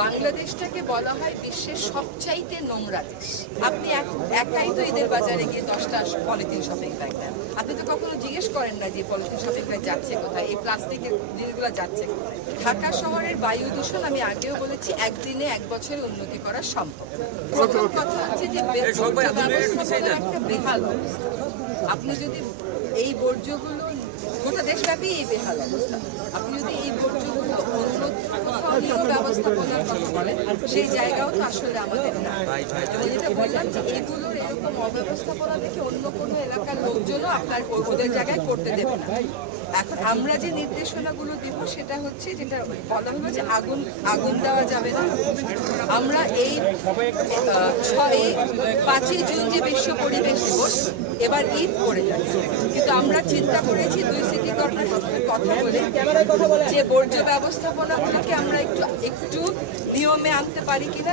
বাংলাদেশটাকে বলা হয় বিশ্বের সবচাইতে নোংরা দেশ। আপনি একাই তো ঈদের বাজারে গিয়ে দশটা পলিথিন শপিং ব্যাগ দেন। আপনি তো কখনো জিজ্ঞেস করেন না যে পলিথিন শপিং ব্যাগ যাচ্ছে কোথায়? এই প্লাস্টিকের জিনিসগুলো যাচ্ছে কোথায়? ঢাকা শহরের বায়ু দূষণ আমি আগেও বলেছি একদিনে এক বছরে উন্নতি করা সম্ভব। প্রথম কথা হচ্ছে যে ব্যবস্থাপনার একটা বেহাল অবস্থা। আপনি যদি এই বর্জ্যগুলো গোটা দেশব্যাপী এই বেহাল অবস্থা আপনি যদি নিয়েও ব্যবস্থাপনার কথা বলেন সেই জায়গাও তো আসলে আমাদের না। এবং যেটা বললাম যে এগুলোর এরকম অব্যবস্থাপনা দেখে অন্য কোনো লোকজনও আপনার ওদের জায়গায় করতে দেবে না। এখন আমরা যে নির্দেশনাগুলো দেব, সেটা হচ্ছে যেটা বলা হলো যে আগুন আগুন দেওয়া যাবে না। আমরা এই ছয় পাঁচই জুন যে বিশ্ব পরিবেশ দিবস, এবার ঈদ করে যাচ্ছে। কিন্তু আমরা চিন্তা করেছি দুই সিটি কর্পোরেশনের কথা বলে যে বর্জ্য ব্যবস্থাপনাগুলোকে আমরা একটু একটু নিয়মে আনতে পারি কিনা